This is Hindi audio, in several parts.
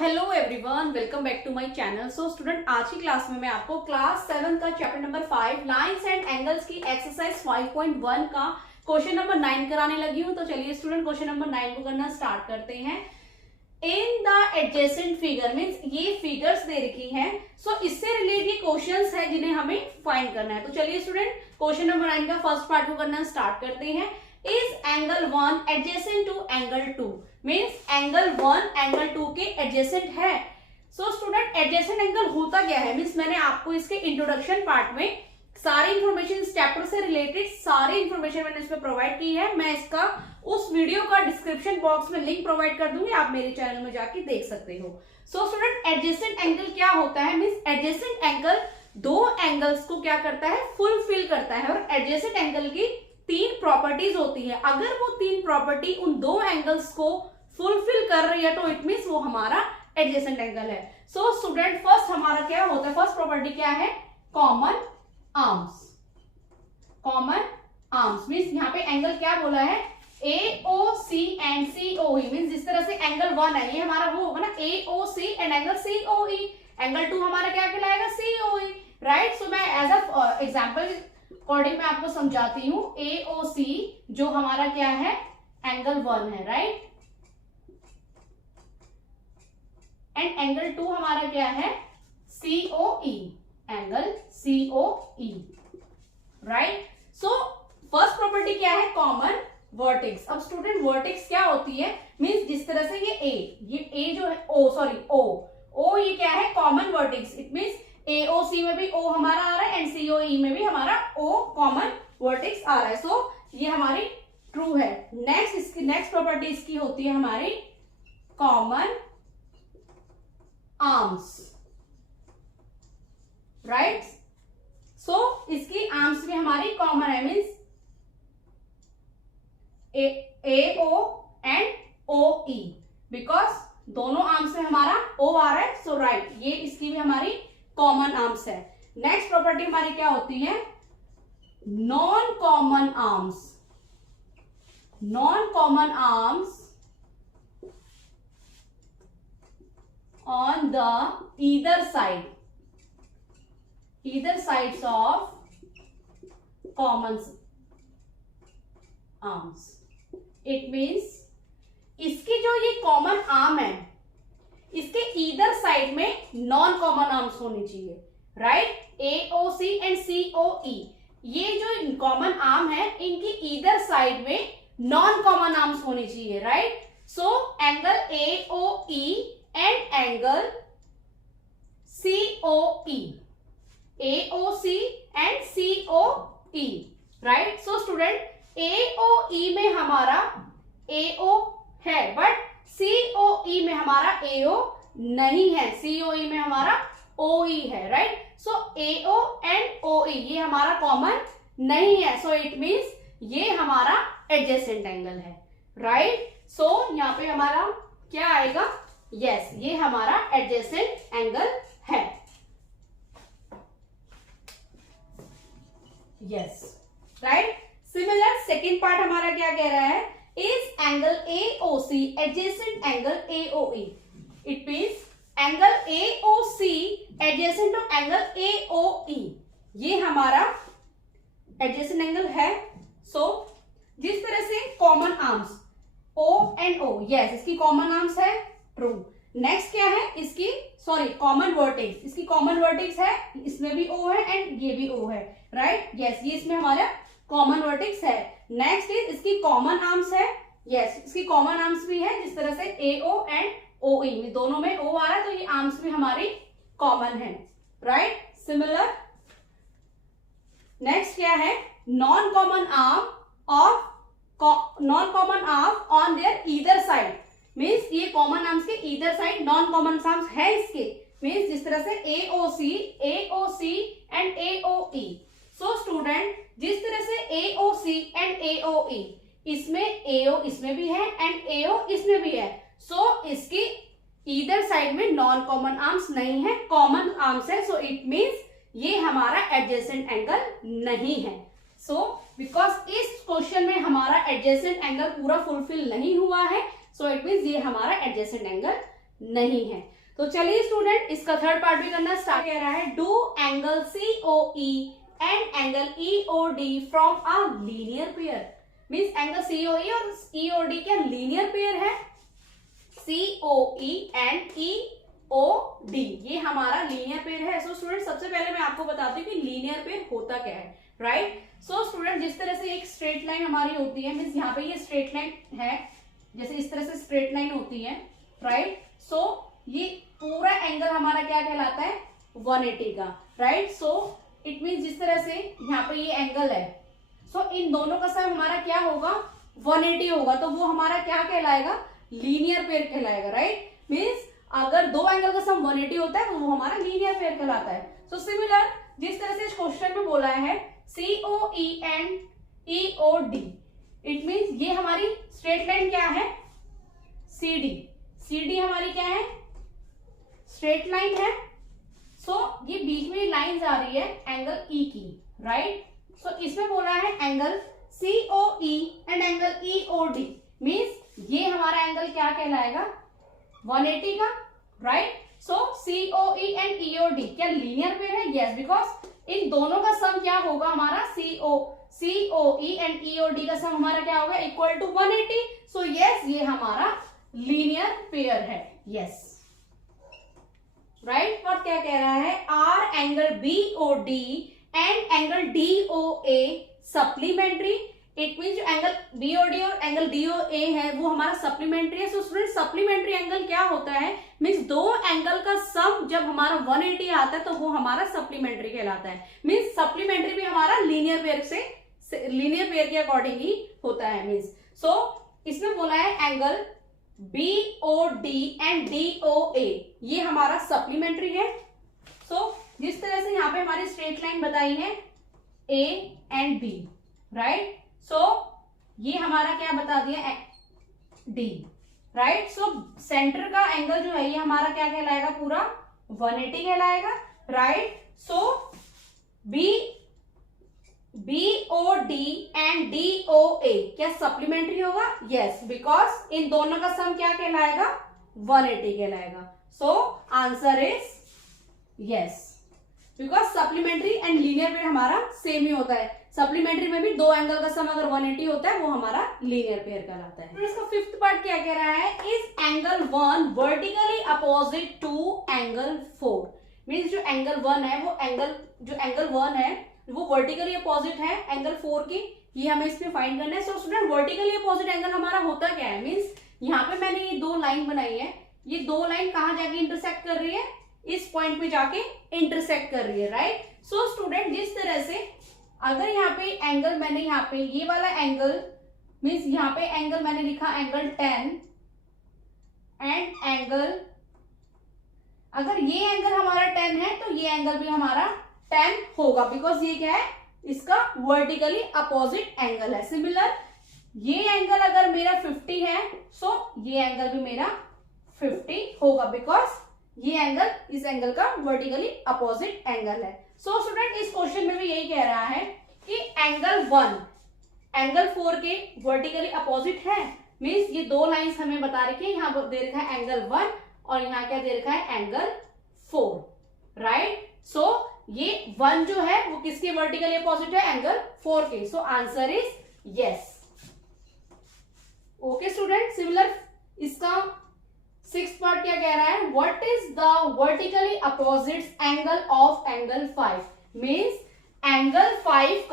Hello everyone, welcome back to my channel. So student, आज की क्लास में मैं आपको क्लास 7 का chapter number 5 lines and angles की एक्सरसाइज 5.1 का क्वेश्चन नंबर 9 कराने लगी हूं। तो चलिए स्टूडेंट, क्वेश्चन नंबर 9 को करना स्टार्ट करते हैं। In the adjacent figure means ये फिगर्स दे रखी हैं, सो इससे रिलेटेड ये क्वेश्चंस है जिन्हें हमें फाइंड करना है। तो चलिए स्टूडेंट, क्वेश्चन नंबर 9 का फर्स्ट पार्ट को करना स्टार्ट करते हैं। Is angle 1 adjacent to angle 2 means angle 1 angle 2 के एडजेसेंट है। सो स्टूडेंट, एडजेसेंट एंगल होता क्या है मीन्स मैंने आपको इसके इंट्रोडक्शन पार्ट में सारी इंफॉर्मेशन इस चैप्टर से रिलेटेड सारी इंफॉर्मेशन मैंने इसमें प्रोवाइड की है। मैं इसका उस वीडियो का डिस्क्रिप्शन बॉक्स में लिंक प्रोवाइड कर दूंगी, आप मेरे चैनल में जाके देख सकते हो। सो स्टूडेंट, एडजेसेंट एंगल क्या होता है मीन्स एडजेसेंट एंगल दो एंगल्स को क्या करता है, फुलफिल करता है। और एडजेसेंट एंगल की तीन प्रॉपर्टीज होती है। अगर वो तीन प्रॉपर्टी उन दो एंगल्स को फुलफिल कर रही है तो इट मीन्स वो हमारा एडजेसेंट एंगल है। सो स्टूडेंट, फर्स्ट हमारा क्या होता है, फर्स्ट प्रॉपर्टी क्या है, common arms. Common arms means यहाँ पे एंगल क्या बोला है, AOC एंड COE मीन्स जिस तरह से एंगल 1 है ये हमारा वो होगा ना AOC and angle COE, angle 2 हमारा क्या कहलाएगा, COE, राइट। सो मैं एज अ एग्जांपल अकॉर्डिंग मैं आपको समझाती हूँ। AOC जो हमारा क्या है, एंगल 1 है, राइट, एंड एंगल 2 हमारा क्या है, COE, angle COE, right. So first property क्या है, कॉमन वर्टेक्स। अब स्टूडेंट, वर्टेक्स क्या होती है मींस जिस तरह से ये A जो है O ये क्या है, common vertex. It means AOC में भी O हमारा आ रहा है एंड COE में भी हमारा O कॉमन वर्टेक्स आ रहा है। सो ये हमारी ट्रू है। नेक्स्ट इसकी नेक्स्ट प्रॉपर्टी इसकी होती है हमारी कॉमन आर्म्स, राइट। सो इसकी आर्म्स भी हमारी कॉमन है means AO and OE, because दोनों आर्म्स में हमारा O आ रहा है। सो राइट, ये इसकी भी हमारी कॉमन आर्म्स है। नेक्स्ट प्रॉपर्टी हमारी क्या होती है, non common arms. Non common arms on the either sides of common arms. It means इसकी जो ये कॉमन आर्म है इसके ईदर साइड में नॉन कॉमन आर्म्स होनी चाहिए, राइट। AOC एंड COE ये जो कॉमन आर्म है इनकी ईदर साइड में नॉन कॉमन आर्म्स होनी चाहिए, right. So angle AOE and angle COE, AOC and COE, right? So student, AOE में हमारा AO है बट COE में हमारा AO नहीं है, COE में हमारा OE है, right. So AO and OE ये हमारा कॉमन नहीं है, सो इट मीन्स ये हमारा एडजेसेंट एंगल है, राइट। सो यहाँ पे हमारा क्या आएगा, यस ये हमारा एडजेसेंट एंगल है, yes, right. Similar second part हमारा क्या कह रहा है, is angle AOC adjacent angle AOE। It means angle AOC adjacent to angle AOE, ये हमारा एडजेसेंट एंगल है। सो जिस तरह से common arms O and O, yes इसकी कॉमन आर्म्स है, ट्रू। नेक्स्ट क्या है इसकी, सॉरी कॉमन वर्टेक्स, इसकी कॉमन वर्टेक्स है, इसमें भी O है एंड ये भी O है, राइट, यस ये इसमें हमारा कॉमन वर्टेक्स है। नेक्स्ट इज इसकी कॉमन आर्म्स है, यस इसकी कॉमन आर्म्स भी है, जिस तरह से AO एंड OE में दोनों में O आ रहा है तो ये आर्म्स भी हमारी कॉमन है, राइट। सिमिलर नेक्स्ट क्या है, non common arm on their either side means ये कॉमन आर्म्स के either side non common arms है इसके, मीन्स जिस तरह से AOC and AOE। So student, जिस तरह से AOC एंड AOE इसमें AO इसमें भी है एंड AO इसमें भी है, सो इसकी ईदर साइड में नॉन कॉमन आर्म्स नहीं है, कॉमन आर्म्स है। सो इट मीन्स ये हमारा एडजेसेंट एंगल नहीं है। सो बिकॉज इस क्वेश्चन में हमारा एडजेसेंट एंगल पूरा फुलफिल नहीं हुआ है, सो इट मीन्स ये हमारा एडजेसेंट एंगल नहीं है। तो चलिए स्टूडेंट इसका थर्ड पार्ट भी करना स्टार्ट। कह रहा है do angle COE and angle EOD from a linear pair. Means angle COE और EOD क्या लीनियर पेयर है? COE एंड EOD ये हमारा लीनियर पेयर है। सो स्टूडेंट सबसे पहले मैं आपको बताती हूँ कि लीनियर पेयर होता क्या है, राइट। सो स्टूडेंट जिस तरह से एक स्ट्रेट लाइन हमारी होती है, मीन्स यहाँ पे ये स्ट्रेट लाइन है, जैसे इस तरह से स्ट्रेट लाइन होती है, राइट। सो ये पूरा एंगल हमारा क्या कहलाता है? 180 का, राइट। सो इट मीन्स जिस तरह से यहाँ पे ये एंगल है, सो इन दोनों का सम हमारा क्या होगा? 180 होगा। तो वो हमारा क्या कहलाएगा? लीनियर पेयर कहलाएगा, राइट। मीन्स अगर दो एंगल का सम 180 होता है तो वो हमारा लीनियर पेयर कहलाता है। सो सिमिलर जिस तरह से इस क्वेश्चन में बोला है COE and EOD, it means ये हमारी स्ट्रेट लाइन क्या है? CD हमारी क्या है? स्ट्रेट लाइन है। सो ये बीच में लाइन आ रही है एंगल E की, राइट। सो इसमें बोला है angle COE and angle EOD, means ये हमारा एंगल क्या कहलाएगा? 180 का, right. So COE and EOD क्या लीनियर पेयर है? यस, बिकॉज इन दोनों का सम क्या होगा हमारा? COE एंड EOD का सम हमारा क्या होगा? Equal to 180। सो यस ये हमारा लीनियर पेयर है, यस, राइट। और क्या कह रहा है? R angle BOD and angle DOA supplementary. It mean जो एंगल BOD और एंगल DOA है वो हमारा सप्लीमेंट्री है। सो स्टूडेंट सप्लीमेंट्री एंगल क्या होता है? मीन्स दो एंगल का सम जब हमारा 180 आता है तो वो हमारा सप्लीमेंट्री कहलाता है। मीन्स सप्लीमेंट्री भी हमारा लीनियर पेयर के अकॉर्डिंग ही होता है। मीन्स सो इसमें बोला है एंगल BOD एंड DOA ये हमारा सप्लीमेंट्री है। सो जिस तरह से यहाँ पे हमारी स्ट्रेट लाइन बताई है A एंड B, राइट। सो ये हमारा क्या बता दिया? D, right. सो सेंटर का एंगल जो है ये हमारा क्या कहलाएगा? पूरा 180 कहलाएगा, right. So BOD and DOA क्या सप्लीमेंट्री होगा? यस, बिकॉज इन दोनों का सम क्या कहलाएगा? 180 कहलाएगा। So answer is yes, because supplementary and linear pair हमारा सेम ही होता है। सप्लीमेंट्री में भी दो एंगल का सम अगर 180 होता है वो हमारा लीनियर पेयर कहलाता है। इसका फिफ्थ पार्ट क्या कह रहा है? Is angle 1 vertically opposite to angle 4। Means जो एंगल 1 है वो एंगल 1 है वो वर्टिकली अपोजिट है एंगल 4 की, ये हमें इसमें फाइंड करना है। So student vertically opposite angle हमारा होता क्या है? मीन्स यहाँ पे मैंने ये दो लाइन बनाई है, ये दो लाइन कहाँ जाके इंटरसेक्ट कर रही है? इस पॉइंट पे जाके इंटरसेक्ट कर रही है, राइट। सो स्टूडेंट जिस तरह से अगर यहाँ पे एंगल मैंने यहाँ पे ये वाला एंगल मीन्स यहाँ पे एंगल मैंने लिखा एंगल 10 एंड एंगल, अगर ये एंगल हमारा 10 है तो ये एंगल भी हमारा 10 होगा, बिकॉज ये क्या है? इसका वर्टिकली अपोजिट एंगल है। सिमिलर ये एंगल अगर मेरा 50 है सो ये एंगल भी मेरा 50 होगा, बिकॉज ये एंगल इस एंगल का वर्टिकली अपोजिट एंगल है। सो स्टूडेंट इस क्वेश्चन में भी यही कह रहा है कि एंगल 1 एंगल 4 के वर्टिकली अपोजिट है। मीन्स ये दो लाइंस हमें बता रखी है, यहाँ दे रखा है एंगल 1 और यहाँ क्या दे रखा है? Angle 4, right. सो ये 1 जो है वो किसके वर्टिकली अपोजिट है? एंगल 4 के। So answer is yes. Okay student, similar इसका सिक्स्थ पार्ट क्या कह रहा है? What is the vertically opposite angle of angle 5। Means angle 5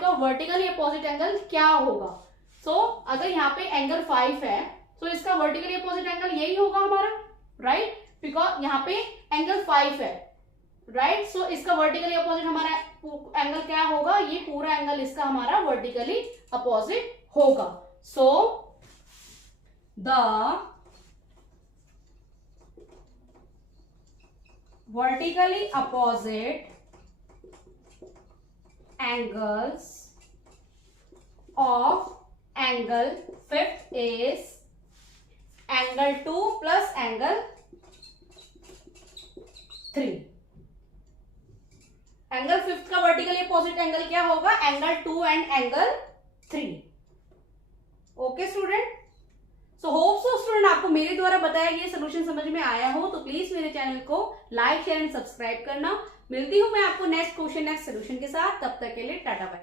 का वर्टिकली अपोजिट एंगल क्या होगा? सो अगर यहाँ पे एंगल 5 है तो इसका वर्टिकली अपोजिट एंगल यही होगा हमारा, राइट, बिकॉज यहाँ पे एंगल 5 है, राइट। सो इसका वर्टिकली अपोजिट हमारा एंगल क्या होगा? ये पूरा एंगल इसका हमारा वर्टिकली अपोजिट होगा। सो the vertically opposite angles of angle 5 is angle 2 plus angle 3। Angle 5 का वर्टिकली अपोजिट एंगल क्या होगा? Angle 2 and angle 3। Okay student, so hope so student आपको मेरे द्वारा बताया गया सोल्यूशन समझ में आया हो तो प्लीज मेरे चैनल को लाइक शेयर एंड सब्सक्राइब करना। मिलती हूँ मैं आपको नेक्स्ट क्वेश्चन नेक्स्ट सोल्यूशन के साथ, तब तक के लिए टाटा बाय।